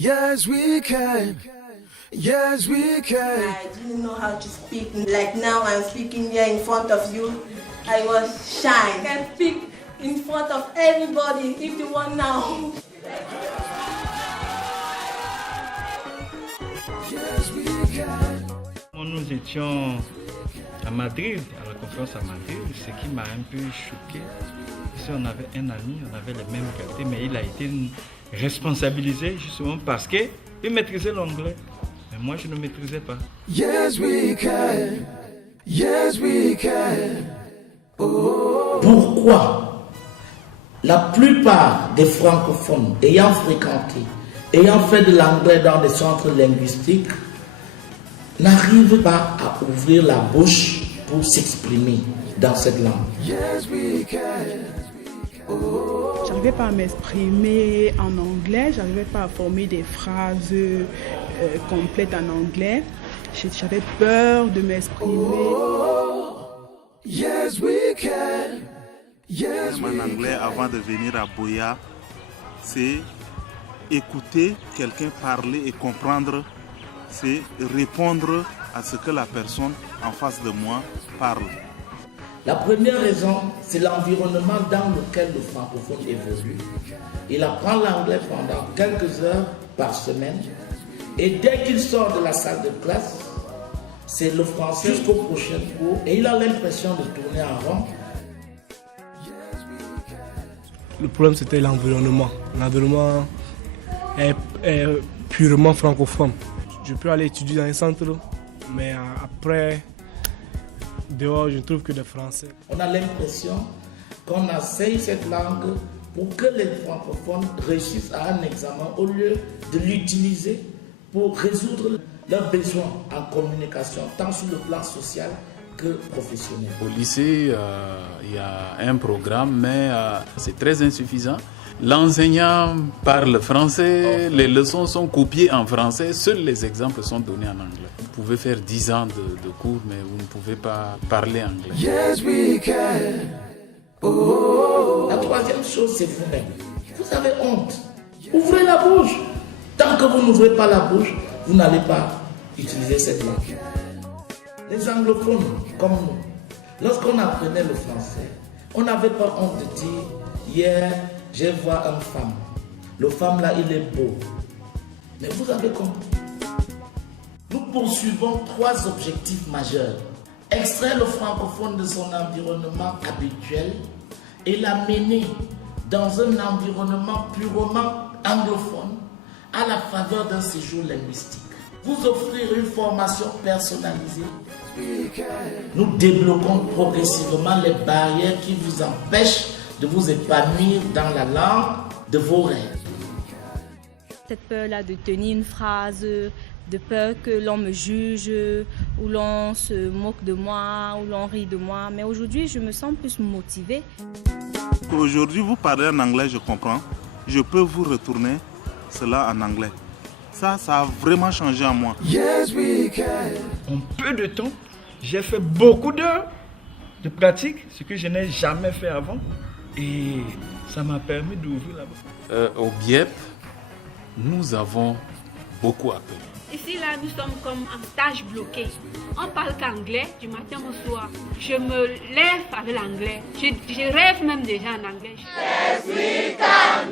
Yes, we can. Yes, we can. I didn't know how to speak. Like now I'm speaking here in front of you. I was shy. I can speak in front of everybody if you want now. Yes, we can. Nous étions à Madrid, à la conférence à Madrid, ce qui m'a un peu choqué. Si on avait un ami, on avait les mêmes qualités, mais il a été responsabilisé justement parce qu'il maîtrisait l'anglais. Mais moi, je ne maîtrisais pas. Yes, we can. Yes, we can. Oh. Pourquoi la plupart des francophones ayant fréquenté, ayant fait de l'anglais dans des centres linguistiques, n'arrivent pas à ouvrir la bouche pour s'exprimer dans cette langue? Yes, we can. Oh. J'arrivais pas à m'exprimer en anglais, j'arrivais pas à former des phrases complètes en anglais. J'avais peur de m'exprimer. Oh. Yes, we can. Yes, we En anglais, can. avant de venir à Buea, c'est écouter quelqu'un parler et comprendre, c'est répondre à ce que la personne en face de moi parle. La première raison, c'est l'environnement dans lequel le francophone évolue. Il apprend l'anglais pendant quelques heures par semaine et dès qu'il sort de la salle de classe, c'est le français jusqu'au prochain cours et il a l'impression de tourner en rond. Le problème, c'était l'environnement. L'environnement est purement francophone. Je peux aller étudier dans un centre, mais après, dehors, je ne trouve que des Français. On a l'impression qu'on enseigne cette langue pour que les francophones réussissent à un examen au lieu de l'utiliser pour résoudre leurs besoins en communication, tant sur le plan social que professionnel. Au lycée, il y a un programme, mais c'est très insuffisant. L'enseignant parle français, les leçons sont copiées en français, seuls les exemples sont donnés en anglais. Vous pouvez faire 10 ans de cours, mais vous ne pouvez pas parler anglais. Yes, we can. Oh. La troisième chose, c'est vous-même. Vous avez honte. Ouvrez la bouche. Tant que vous n'ouvrez pas la bouche, vous n'allez pas utiliser cette langue. Les anglophones, comme nous, lorsqu'on apprenait le français, on n'avait pas honte de dire « Hier, je vois une femme. Le femme là, il est beau. » Mais vous avez compris. Nous poursuivons 3 objectifs majeurs. Extraire le francophone de son environnement habituel et l'amener dans un environnement purement anglophone à la faveur d'un séjour linguistique. Vous offrir une formation personnalisée. Nous débloquons progressivement les barrières qui vous empêchent de vous épanouir dans la langue de vos rêves. Cette peur-là de tenir une phrase, de peur que l'on me juge, ou l'on se moque de moi, ou l'on rit de moi. Mais aujourd'hui, je me sens plus motivée. Aujourd'hui, vous parlez en anglais, je comprends. Je peux vous retourner cela en anglais. Ça a vraiment changé en moi. Yes, we can. En peu de temps, j'ai fait beaucoup d'heures de pratique, ce que je n'ai jamais fait avant. Et ça m'a permis d'ouvrir la bouche. Au BIEP, nous avons beaucoup appris. Ici, là, nous sommes comme en stage bloqué. On parle qu'anglais du matin au soir. Je me lève avec l'anglais. Je rêve même déjà en anglais. Yes, we can.